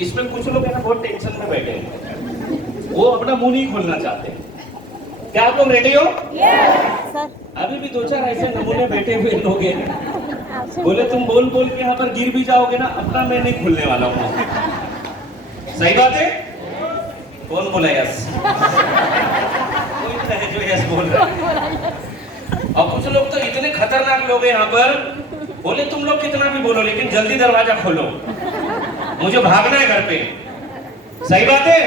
इसमें कुछ लोग है ना बहुत टेंशन में बैठे हैं, वो अपना मुंह नहीं खोलना चाहते। क्या आप लोग रेडी हो? सर अभी भी दो चार ऐसे नमूने बैठे हुए लोग हैं, बोले तुम बोल बोल के यहाँ पर गिर भी जाओगे ना, अपना मैं नहीं खुलने वाला हूँ। सही बात है? कौन बोला यस? कोई तो है जो यस बोल रहा है। और कुछ लोग तो इतने खतरनाक लोग हैं यहाँ पर, बोले तुम लोग कितना भी बोलो लेकिन जल्दी दरवाजा खोलो, मुझे भागना है घर पे। सही बात है?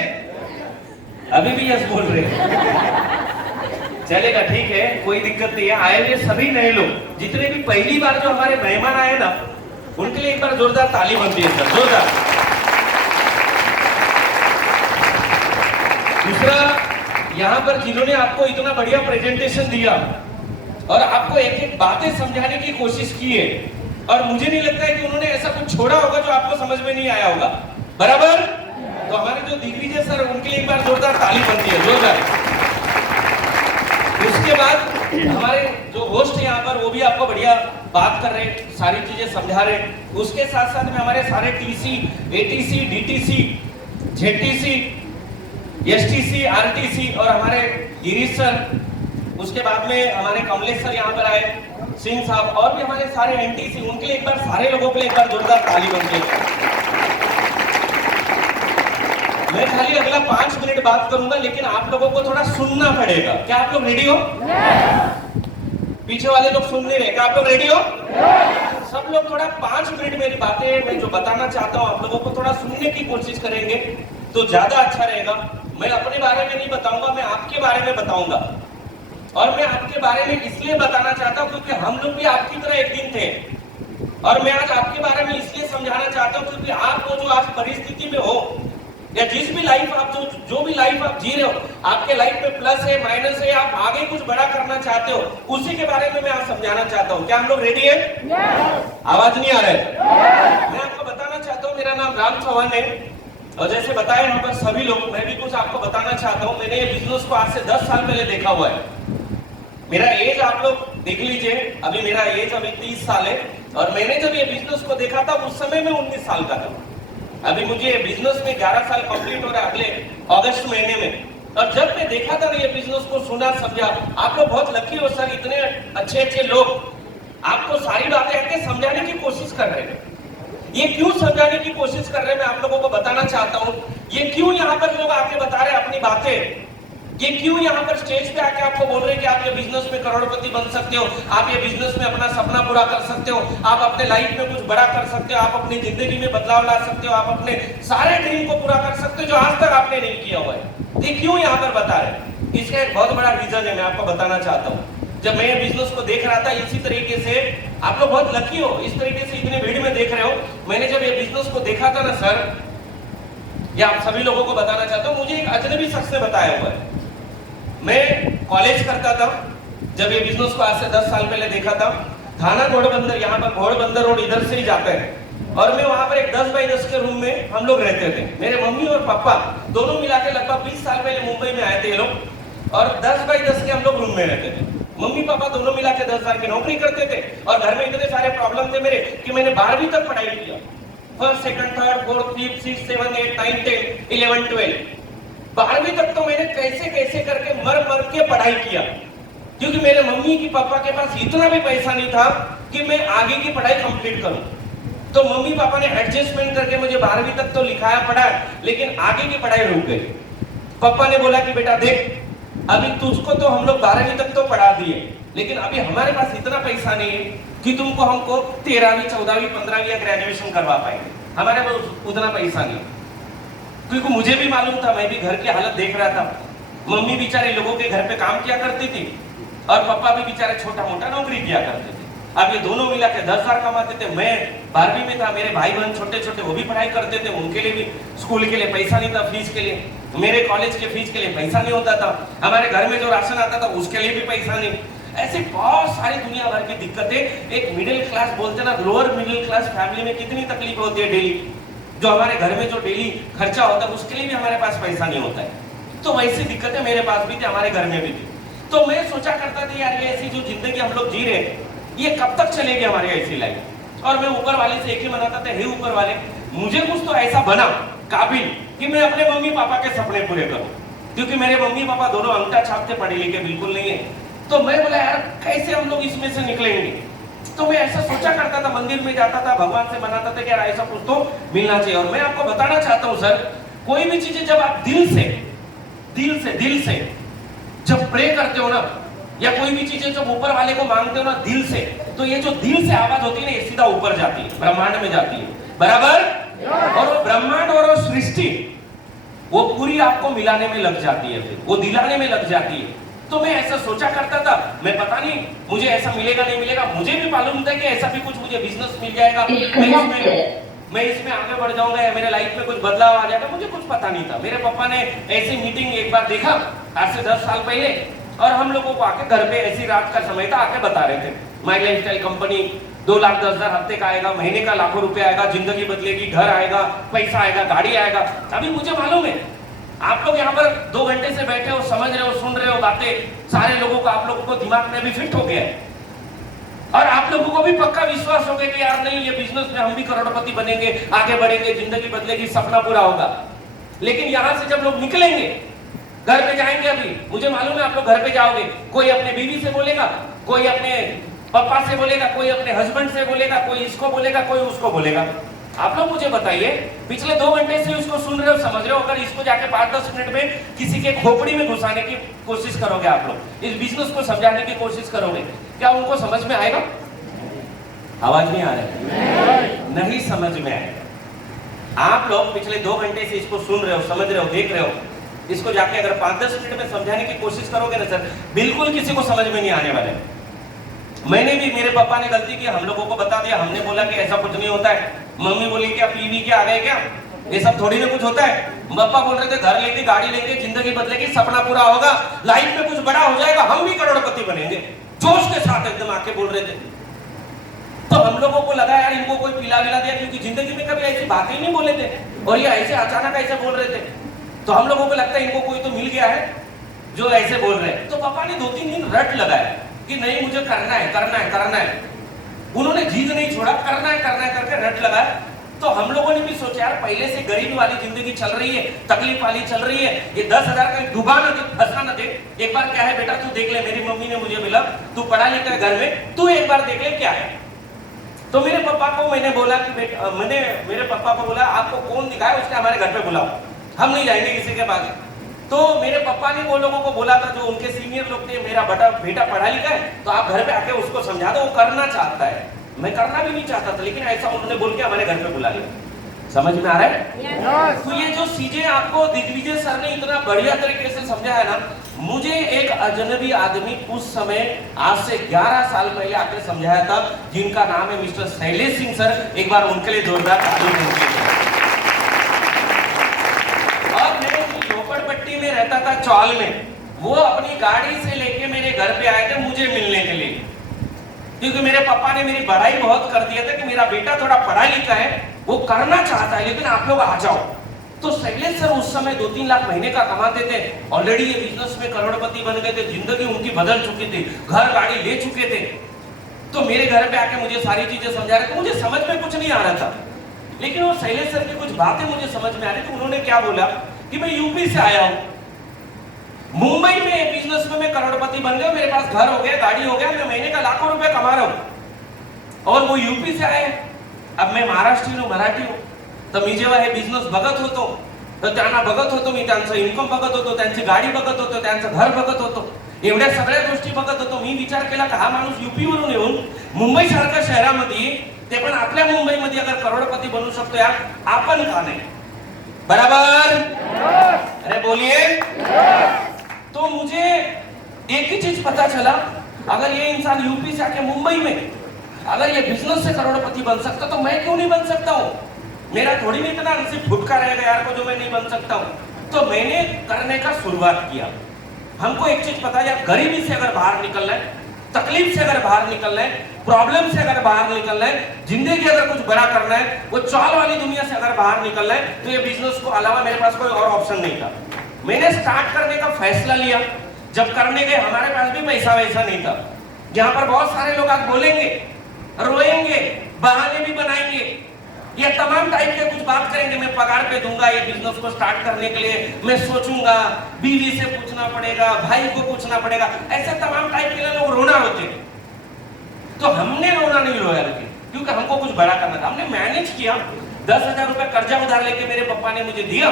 अभी भी यस बोल रहे हैं। चलेगा, ठीक है, कोई दिक्कत नहीं है। आए हुए सभी नए लोग, जितने भी पहली बार जो हमारे मेहमान आए ना, उनके लिए एक बार जोरदार ताली बनती है सर, जोरदार। दूसरा, यहाँ पर जिन्होंने आपको इतना बढ़िया प्रेजेंटेशन दिया और आपको एक एक बातें समझाने की कोशिश की है, और मुझे नहीं लगता है कि उन्होंने ऐसा कुछ छोड़ा होगा जो आपको समझ में नहीं आया होगा, बराबर? तो हमारे जो दिग्विजय सर, उनके लिए एक बार जोरदार ताली बनती है, जोरदार। उसके बाद हमारे जो होस्ट यहाँ पर, वो भी आपको बढ़िया बात कर रहे हैं, सारी चीजें समझा रहे हैं। उसके साथ साथ में हमारे सारे TC, ATC, DTC, JTC, STC, RTC और हमारे गिरीश सर, उसके बाद में हमारे कमलेश सर यहाँ पर आए, सिंह साहब, और भी हमारे सारे एनटीसी, उनके लिए एक बार, सारे लोगों के लिए एक बार जोरदार ताली बनती है। मैं खाली अगला 5 मिनट बात करूंगा, लेकिन आप लोगों को थोड़ा सुनना पड़ेगा। क्या आप लोग रेडी हो? पीछे वाले लोग सुन नहीं रहे, क्या आप लोग रेडी हो? सब लोग थोड़ा 5 मिनट मेरी बातें, मैं जो बताना चाहता हूँ आप लोगों को थोड़ा सुनने की कोशिश करेंगे तो ज्यादा अच्छा रहेगा। मैं अपने बारे में नहीं बताऊंगा, मैं आपके बारे में बताऊंगा, और मैं आपके बारे में इसलिए बताना चाहता हूँ क्योंकि हम लोग भी आपकी तरह एक दिन थे, और मैं आज आपके बारे में इसलिए समझाना चाहता हूँ क्योंकि आप वो जो आज परिस्थिति में हो, या जिस भी लाइफ आप जो भी लाइफ आप जी रहे हो, आपके लाइफ में प्लस है, माइनस है, आप आगे कुछ बड़ा करना चाहते हो, उसी के बारे में मैं आज समझाना चाहता हूँ। क्या हम लोग रेडी है? आवाज नहीं आ रहा है? मैं आपको बताना चाहता हूँ, मेरा नाम राम चौहान है, और जैसे बताया यहाँ पर सभी लोग, मैं भी कुछ आपको बताना चाहता हूँ। मैंने ये बिजनेस को आज से 10 साल पहले देखा हुआ है। मेरा एज आप लोग देख लीजिए, अभी मेरा एज अभी 30 साल है, और मैंने जब ये बिजनेस को देखा था उस समय में 19 साल का था। अभी मुझे बिजनेस में 11 साल कंप्लीट हो रहा है अगले अगस्त महीने में। और जब मैं देखा था ये बिजनेस को, सुना, समझा, आप लोग बहुत लकी हो सर, इतने अच्छे अच्छे लोग आपको सारी बातें आके समझाने की कोशिश कर रहे हैं। ये क्यों समझाने की कोशिश कर रहे हैं मैं आप लोगों को बताना चाहता हूँ। ये क्यों यहाँ पर लोग आके बता रहे हैं अपनी बातें, ये क्यों यहाँ पर स्टेज पे आके आपको बोल रहे हैं कि आप ये बिजनेस में करोड़पति बन सकते हो, आप ये बिजनेस में अपना सपना पूरा कर सकते हो, आप अपने लाइफ में कुछ बड़ा कर सकते हो, आप अपनी जिंदगी में बदलाव ला सकते हो, आप अपने सारे ड्रीम को पूरा कर सकते हो जो आज तक आपने नहीं किया हुआ है। ये क्यों यहाँ पर बता रहे? इसका एक बहुत बड़ा रीजन है, मैं आपको बताना चाहता हूँ। जब मैं ये बिजनेस को देख रहा था, इसी तरीके से आप लोग बहुत लकी हो, इस तरीके से इतनी भीड़ में देख रहे हो। मैंने जब ये बिजनेस को देखा था ना सर, ये आप सभी लोगों को बताना चाहता हूँ, मुझे एक अजनबी शख्स ने बताया हुआ है। मैं कॉलेज करता था जब ये बिजनेस को आज से 10 साल पहले देखा था। थाना घोड़बंदर, यहाँ पर घोड़बंदर रोड इधर से ही जाते हैं, और मैं वहां पर एक 10 बाई 10 के रूम में हम लोग रहते थे। मेरे मम्मी और पापा दोनों मिला के लगभग 20 साल पहले मुंबई में आए थे ये लोग, और 10 बाई 10 के हम लोग रूम में रहते थे। मम्मी पापा दोनों मिला के 10 हजार की नौकरी करते थे, और घर में इतने सारे प्रॉब्लम थे मेरे कि मैंने 12वीं तक पढ़ाई किया। First, second, third, fourth, fifth, 6, 7, 8, 9, 10, 11, 12, 12वीं तक तो मैंने कैसे कैसे करके मर मर के पढ़ाई किया, क्योंकि मेरे मम्मी की पापा के पास इतना भी पैसा नहीं था कि मैं आगे की पढ़ाई कंप्लीट करूं। तो मम्मी पापा ने एडजस्टमेंट करके मुझे 12वीं तक तो लिखाया पढ़ाया, लेकिन आगे की पढ़ाई रुक गई। पापा ने बोला कि बेटा देख, अभी तुझको तो हम लोग 12वीं तक तो पढ़ा दिए, लेकिन अभी हमारे पास इतना पैसा नहीं है कि तुमको हमको 13वीं, 14वीं, 15वीं या ग्रेजुएशन करवा पाएंगे, हमारे पास उतना पैसा नहीं। क्योंकि मुझे भी मालूम था, मैं भी घर की हालत देख रहा था। मम्मी बेचारे लोगों के घर पे काम किया करती थी, और पापा भी बेचारे छोटा मोटा नौकरी किया करते थे। अब ये दोनों मिला के 10 हजार कमाते थे। मैं 12वीं में था, मेरे भाई बहन छोटे छोटे वो भी पढ़ाई करते थे, उनके लिए भी स्कूल के लिए पैसा नहीं था, फीस के लिए, मेरे कॉलेज के फीस के लिए पैसा नहीं होता था, हमारे घर में जो राशन आता था उसके लिए भी पैसा नहीं। ऐसे बहुत सारी दुनिया भर की दिक्कतें। एक मिडिल क्लास बोलते ना, लोअर मिडिल क्लास फैमिली में कितनी तकलीफ होती है डेली, जो हमारे घर में जो डेली खर्चा होता है उसके लिए भी हमारे पास पैसा नहीं होता है। तो वैसी दिक्कतें मेरे पास भी थी, हमारे घर में भी थी। तो मैं सोचा करता था यार, ये ऐसी जो जिंदगी हम लोग जी रहे हैं ये कब तक चलेगी हमारी ऐसी लाइफ। और मैं ऊपर वाले से एक ही मनाता था, हे ऊपर वाले, मुझे कुछ तो ऐसा बना काबिल कि मैं अपने मम्मी पापा के सपने पूरे करूं, क्योंकि मेरे मम्मी पापा दोनों अंगूठा छापते पढ़े लिखे बिल्कुल नहीं है। तो मैं बोला यार कैसे हम लोग इसमें से निकलेंगे। तो मैं ऐसा सोचा करता था, मंदिर में जाता था, भगवान से मनाता था कि यार ऐसा कुछ तो मिलना चाहिए। और मैं आपको बताना चाहता हूं सर, कोई भी चीजें जब आप दिल से जब प्रे करते हो ना, या कोई भी चीजें जब ऊपर वाले को मांगते हो ना दिल से, तो ये जो दिल से आवाज होती है ना, ये सीधा ऊपर जाती है, ब्रह्मांड में जाती है, बराबर। और वो ब्रह्मांड और वो सृष्टि वो पूरी आपको मिलाने में लग जाती है, फिर वो दिलाने में लग जाती है। तो मैं ऐसा सोचा करता था, मैं पता नहीं मुझे ऐसा मिलेगा नहीं मिलेगा, मुझे भी मालूम था कि ऐसा भी कुछ मुझे बिजनेस मिल जाएगा, मैं इसमें आगे बढ़ जाऊंगा या मेरे लाइफ में कुछ बदलाव आ जाएगा, मुझे कुछ पता नहीं था। मेरे पापा ने ऐसी मीटिंग एक बार देखा आज से 10 साल पहले, और हम लोगों को आके घर पे, ऐसी रात का समय था, आके बता रहे थे माई लाइफस्टाइल कंपनी 2,10,000 हफ्ते का आएगा, महीने का लाखों रुपए आएगा, जिंदगी बदलेगी, घर आएगा, पैसा आएगा, गाड़ी आएगा। अभी मुझे मालूम है आप लोग यहाँ पर 2 घंटे से बैठे हो, समझ रहे हो, सुन रहे हो बातें, सारे लोगों को, आप लोगों को दिमाग में भी फिट हो गया है, और आप लोगों को भी पक्का विश्वास हो गया कि यार नहीं, ये बिजनेस में हम भी करोड़पति बनेंगे, आगे बढ़ेंगे, जिंदगी बदलेगी, सपना पूरा होगा। लेकिन यहां से जब लोग निकलेंगे, घर पे जाएंगे, अभी मुझे मालूम है आप लोग घर पे जाओगे, कोई अपने बीवी से बोलेगा, कोई अपने पापा से बोलेगा, कोई अपने हस्बैंड से बोलेगा, कोई इसको बोलेगा, कोई उसको बोलेगा। आप लोग मुझे बताइए, पिछले 2 घंटे से उसको सुन रहे हो, समझ रहे हो, अगर इसको जाके 5-10 मिनट में किसी के खोपड़ी में घुसाने की कोशिश करोगे, आप लोग इस बिजनेस को समझाने की कोशिश करोगे, क्या उनको समझ में आएगा? आवाज नहीं आ रही, नहीं समझ में आएगा। आप लोग पिछले 2 घंटे से इसको सुन रहे हो, समझ रहे हो, देख रहे हो, इसको जाके अगर 5-10 मिनट में समझाने की कोशिश करोगे ना सर, बिल्कुल किसी को समझ में नहीं आने वाले। मैंने भी, मेरे पापा ने गलती की, हम लोगों को बता दिया, हमने बोला कि ऐसा कुछ नहीं होता है। मम्मी बोली क्या पीवी के आ गए क्या, ये सब थोड़ी ना कुछ होता है। पापा बोल रहे थे घर लेंगे, गाड़ी लेंगे, जिंदगी बदलेगी, सपना पूरा होगा, लाइफ में कुछ बड़ा हो जाएगा, हम भी करोड़पति बनेंगे, जोश के साथ एकदम आके बोल रहे थे। तो हम लोगों को लगा यार इनको कोई पिला विला दिया, क्योंकि जिंदगी में कभी ऐसी बातें ही नहीं बोले थे, और ये ऐसे अचानक ऐसे बोल रहे थे। तो हम लोगों को लगता है इनको कोई तो मिल गया है जो ऐसे बोल रहे हैं। तो पापा ने 2-3 दिन रट लगाया कि नहीं मुझे करना है, करना है, करना है। उन्होंने जिद नहीं छोड़ा, करना है करके रट लगाया। तो हम लोगों ने भी सोचा यार पहले से गरीब वाली जिंदगी चल रही है, तकलीफ वाली चल रही है, ये 10,000 का डुबा ना दे, फंसा ना दे। एक बार क्या है बेटा, तू देख ले, मेरी मम्मी ने मुझे मिला, तू पढ़ा लिखा है घर में, तू एक बार देख ले क्या है। तो मेरे पापा को मैंने बोला कि मैंने मेरे पापा को बोला आपको कौन दिखाया, उसने हमारे घर पे बुलाओ, हम नहीं जाएंगे किसी के पास। तो मेरे पापा ने वो लोगों को बोला था जो उनके सीनियर लोग थे, मेरा बेटा पढ़ा लिखा है, तो आप घर पे आके उसको समझा दो, वो करना चाहता है। मैं करना भी नहीं चाहता था, लेकिन ऐसा उन्होंने बोल के हमारे घर पे बुला लिया। समझ में आ रहा है? तो ये जो चीजें आपको दिग्विजय सर ने इतना बढ़िया तरीके से समझाया ना, मुझे एक अजनबी आदमी उस समय आज से 11 साल पहले आके समझाया था, जिनका नाम है मिस्टर शैलेश सिंह सर। एक बार उनके लिए जोरदार ताली दीजिए। और मैं झोपड़पट्टी में रहता था, चौल में, वो अपनी गाड़ी से लेके मेरे घर पे आए थे मुझे मिलने के लिए, क्योंकि मेरे पापा ने मेरी बड़ाई बहुत कर दिया था कि मेरा बेटा थोड़ा पढ़ा लिखा है, वो करना चाहता है, लेकिन आप लोग आ जाओ। तो शैलेश सर उस समय 2-3 लाख महीने का कमाते थे, ऑलरेडी ये बिजनेस में करोड़पति बन गए थे, जिंदगी उनकी बदल चुकी थी, घर गाड़ी ले चुके थे। तो मेरे घर पे आके मुझे सारी चीजें समझा रहे थे, मुझे समझ में कुछ नहीं आ रहा था, लेकिन वो शैलेश सर की कुछ बातें मुझे समझ में आ रही थी। उन्होंने क्या बोला कि मैं यूपी से आया हूँ, मुंबई में बिजनेस में मैं करोड़पति बन गया, मेरे पास घर हो गया, गाड़ी हो गया, मैं महीने का लाखों रुपए कमा रहा हूँ, और वो यूपी से आए। अब मैं महाराष्ट्रीयन हूँ, मराठी हूँ, तर मी जेव्हा हे बिझनेस बघत होतो, तर त्यांना बघत होतो, मी त्यांचं इन्कम बघत होतो, त्यांची गाडी बघत होतो, त्यांचं घर बघत होतो, एवढ्या सगळ्या गोष्टी बघत होतो। मी विचार केला की हा माणूस यूपी वरून येऊन मुंबई सारख्या शहरामध्ये, ते पण आपल्या मुंबईमध्ये अगर करोडपती बनू शकतो यार, आपण का नाही? बराबर? अरे बोलिए। तो मुझे एक ही चीज पता चला, अगर ये इंसान यूपी से आके मुंबई में अगर ये बिजनेस से करोड़पति बन सकता, तो मैं क्यों नहीं बन सकता हूँ? मेरा थोड़ी नहीं इतना नसीब फुटका रहेगा यार को जो मैं नहीं बन सकता हूँ। तो मैंने करने का शुरुआत किया। हमको एक चीज पता है, गरीबी से अगर बाहर निकलना है, तकलीफ से अगर बाहर निकलना है, प्रॉब्लम से अगर बाहर निकलना है, जिंदगी अगर कुछ बड़ा करना है, वो चाल वाली दुनिया से अगर बाहर निकलना है, तो ये बिजनेस को अलावा मेरे पास कोई और ऑप्शन नहीं था। मैंने स्टार्ट करने का फैसला लिया। जब करने गए हमारे पास भी पैसा वैसा नहीं था। यहाँ पर बहुत सारे लोग आज बोलेंगे, रोएंगे, बहाने भी बनाएंगे, ये तमाम टाइप के कुछ बात करेंगे, मैं पगार पे दूंगा, ये बिजनेस को स्टार्ट करने के लिए मैं सोचूंगा, बीवी से पूछना पड़ेगा, भाई को पूछना पड़ेगा, ऐसे तमाम टाइप के लोग रोना रोते हैं। तो हमने रोना नहीं रोया रुके, क्योंकि हमको कुछ बड़ा करना था। हमने मैनेज किया, 10,000 रुपए कर्जा उधार लेके मेरे पापा ने मुझे दिया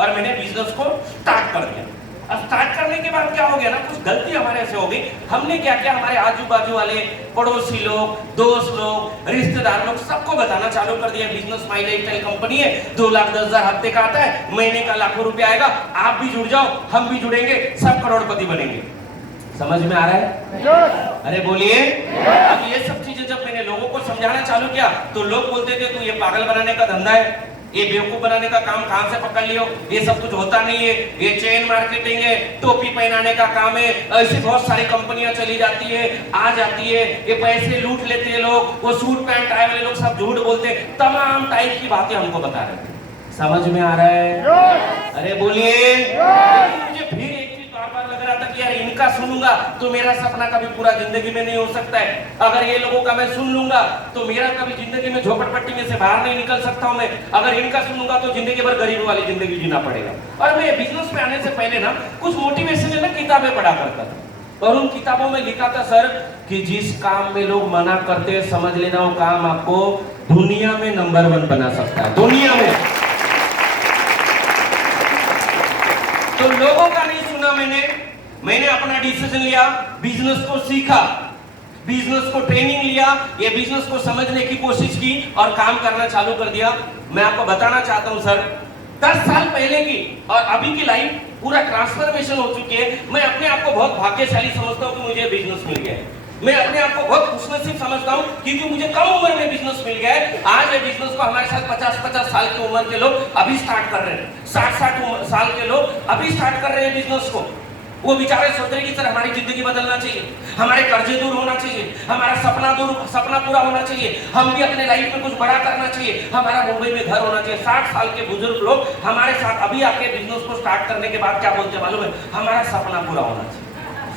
और मैंने बिजनेस को स्टार्ट कर दिया। अब स्टार्ट करने के बाद क्या हो गया ना, कुछ गलती हमारे ऐसे हो गई। हमने क्या किया, हमारे आजू बाजू वाले पड़ोसी लोग, दोस्त लोग, रिश्तेदार लोग, सबको बताना चालू कर दिया बिजनेस माई लाइफस्टाइल कंपनी है, 2,10,000 हफ्ते का आता है, महीने का लाखों रुपया आएगा, आप भी जुड़ जाओ, हम भी जुड़ेंगे, सब करोड़पति बनेंगे। समझ में आ रहा है? अरे बोलिए। अब ये सब चीजें जब मैंने लोगों को समझाना चालू किया तो लोग बोलते थे तू ये पागल बनाने का धंधा है, ये बेवकूफ बनाने का काम कहां से पकड़ लियो, ये सब कुछ होता नहीं है, ये चेन मार्केटिंग है, टोपी पहनाने का काम है, ऐसी बहुत सारी कंपनियां चली जाती है, आ जाती है, ये पैसे लूट लेते हैं लोग, वो सूट पैंट टाई वाले लोग सब झूठ बोलते हैं, तमाम टाइप की बातें हमको बता रहे थे। समझ में आ रहा है? अरे बोलिए। मुझे फिर एक चीज बार-बार लग रहा था कि यार इनका सुनूंगा तो मेरा सपना कभी पूरा जिंदगी में नहीं हो सकता है, अगर ये लोगों का मैं सुन लूंगा तो मेरा कभी जिंदगी में झोपड़पट्टी में से बाहर नहीं निकल सकता हूं मैं, अगर इनका सुनूंगा तो जिंदगी भर गरीब वाली जिंदगी जीना पड़ेगा। और मैं बिजनेस पे आने से पहले ना कुछ मोटिवेशनल ना किताबें पढ़ा करता था और उन किताबों में लिखा था सर कि जिस काम में लोग मना करते हैं समझ लेना वो काम आपको दुनिया में नंबर 1 बना सकता है, दुनिया में। तो लोगों का नहीं सुना मैंने अपना डिसीजन लिया, बिजनेस को सीखा, बिजनेस को ट्रेनिंग लिया, ये बिजनेस को समझने की कोशिश की और काम करना चालू कर दिया। मैं आपको बताना चाहता हूं सर, 10 साल पहले की और अभी की लाइफ पूरा ट्रांसफॉर्मेशन हो चुकी है। मैं अपने आप को बहुत भाग्यशाली समझता हूं कि मुझे बिजनेस मिल गया है। मैं अपने आप को बहुत खुशनसीब समझता हूं क्योंकि मुझे कम उम्र में बिजनेस मिल गया है। आज ये बिजनेस को हमारे साथ 50-50 साल की उम्र के लोग अभी स्टार्ट कर रहे हैं, 60-60 साल के लोग अभी स्टार्ट कर रहे हैं बिजनेस को। वो बेचारे सोच रहे कि सर हमारी जिंदगी बदलना चाहिए, हमारे कर्जे दूर होना चाहिए, हमारा सपना पूरा होना चाहिए, हम भी अपने लाइफ में कुछ बड़ा करना चाहिए, हमारा मुंबई में घर होना चाहिए। 60 साल के बुजुर्ग लोग हमारे साथ अभी आके बिजनेस को स्टार्ट करने के बाद क्या बोलते हैं मालूम है? हमारा सपना पूरा होना चाहिए,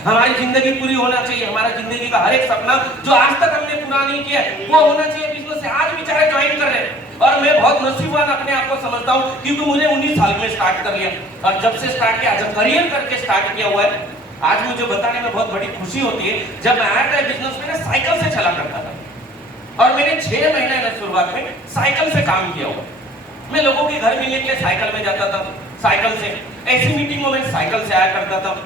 हमारी जिंदगी पूरी होना चाहिए, हमारा जिंदगी का हर एक सपना जो आज तक हमने पूरा नहीं किया वो होना चाहिए बिजनेस से। आज बेचारे ज्वाइन कर रहे हैं और मैं बहुत नसीबवान अपने आप को समझता हूं क्योंकि मुझे 19 साल में स्टार्ट कर लिया और जब से स्टार्ट किया, जब करियर करके स्टार्ट किया हुआ है, आज मुझे बताने में बहुत बड़ी खुशी होती है। जब मैं आया था बिजनेस में साइकिल से चला करता था और मैंने 6 महीने ना शुरुआत में साइकिल से काम किया हुआ। मैं लोगों के घर मिलने के लिए साइकिल में जाता था, साइकिल से ऐसी मीटिंग में मैं साइकिल से आया करता था,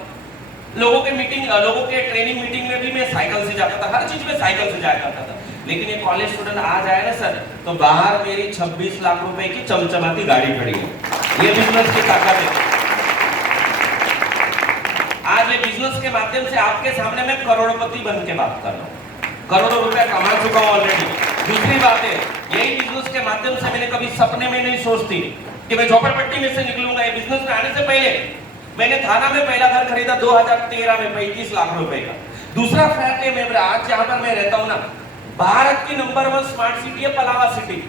लोगों के ट्रेनिंग मीटिंग में भी मैं साइकिल से जाता था, हर चीज में साइकिल से जाया करता था। लेकिन ये कॉलेज स्टूडेंट आ जाए ना सर तो बाहर मेरी 26 लाख रुपए की चमचमाती गाड़ी खड़ी है। ये बिजनेस की ताकत है। आज ये बिजनेस के माध्यम से आपके सामने मैं करोड़पति बन के बात कर रहा हूँ, करोड़ों रुपए कमा चुका हूँ ऑलरेडी। दूसरी बात है, यही बिजनेस के माध्यम से मैंने कभी सपने में नहीं सोचती कि मैं झोपड़पट्टी में से निकलूंगा। ये बिजनेस में आने से पहले मैंने थाना में पहला घर खरीदा 2013 में 35 लाख रुपए का। दूसरा फ्लैट है मेरा आज जहां पर मैं रहता हूं ना, भारत की नंबर 1 स्मार्ट सिटी है पलावा सिटी,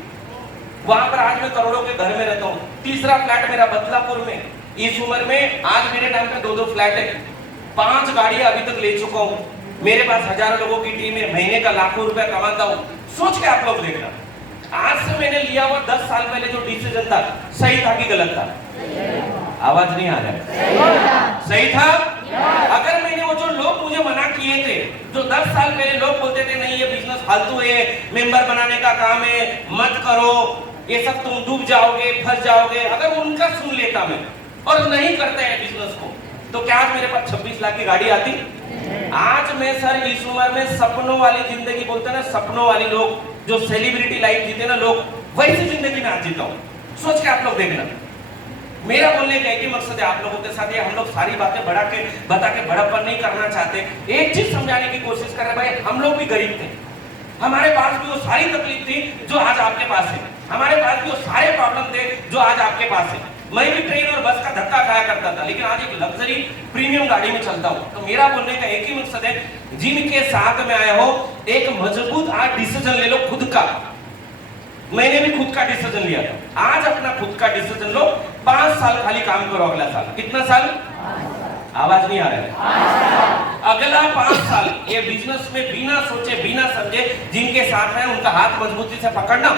वहां पर आज मैं करोड़ों के घर में रहता हूं। तीसरा फ्लैट मेरा बदलापुर में, इस उम्र में आज मेरे नाम पे 2-2 फ्लैट है, 5 गाड़ियां अभी तक ले चुका हूं, मेरे पास हजारों लोगों की टीम है, महीने का लाखों रुपए कमाता हूं। सोच के आप लोग देखना, आज से मैंने लिया हुआ 10 साल पहले जो डिसीजन था सही था कि गलत था? आवाज नहीं आ रहा है? सही था। अगर मैंने वो जो लोग मुझे मना किए थे, जो 10 साल पहले लोग बोलते थे नहीं ये बिजनेस फालतू है, मेंबर बनाने का काम है, मत करो, ये सब तुम डूब जाओगे, फंस जाओगे, अगर उनका सुन लेता मैं और नहीं करता है बिजनेस को तो क्या आज मेरे पास 26 लाख की गाड़ी आती? आज मैं सर इस उम्र में सपनों वाली जिंदगी बोलते ना, सपनों वाली लोग जो सेलिब्रिटी लाइफ जीते ना लोग, वैसी जिंदगी में आज जीता हूं। सोच के आप लोग देखना। मेरा बोलने का एक ही मकसद है आप लोगों के साथ, ये हम लोग सारी बातें बता के बड़प्पन नहीं करना चाहते। एक चीज समझाने की कोशिश कर रहे भाई, हम लोग भी गरीब थे, हमारे पास भी वो सारी तकलीफ थी जो आज आपके पास है, हमारे पास भी वो सारे प्रॉब्लम थे जो आज आपके पास है। मैं भी ट्रेन और बस का धक्का खाया करता था, लेकिन आज एक लग्जरी प्रीमियम गाड़ी में चलता हूँ। तो मेरा बोलने का एक ही मकसद है, जिनके साथ में आए हो एक मजबूत आज डिसीजन ले लो खुद का। मैंने भी खुद का डिसीजन लिया था, आज अपना खुद का डिसीजन लो, 5 साल खाली काम करो अगला साल। कितना साल? आवाज नहीं आ रहा है? अगला 5 साल ये बिजनेस में बिना सोचे बिना समझे जिनके साथ है उनका हाथ मजबूती से पकड़ना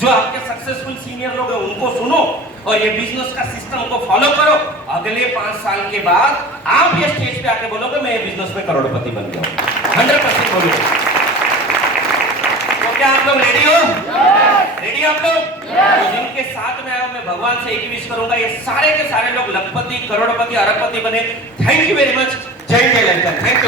जो आपके सक्सेसफुल सीनियर लोग हैं उनको सुनो और ये बिजनेस का सिस्टम को फॉलो करो। अगले 5 साल के बाद आप ये स्टेज पे आके बोलोगे मैं ये बिजनेस में करोड़पति बन गया हूं, 100% बोलोगे। तो क्या आप लोग रेडी हो? रेडी आप लोग? तो जिनके साथ में आया मैं भगवान से एक ही विश करूंगा, ये सारे के सारे लोग लखपति, करोड़पति, अरबपति बने। Thank you very much. जय जय लंका। Thank you.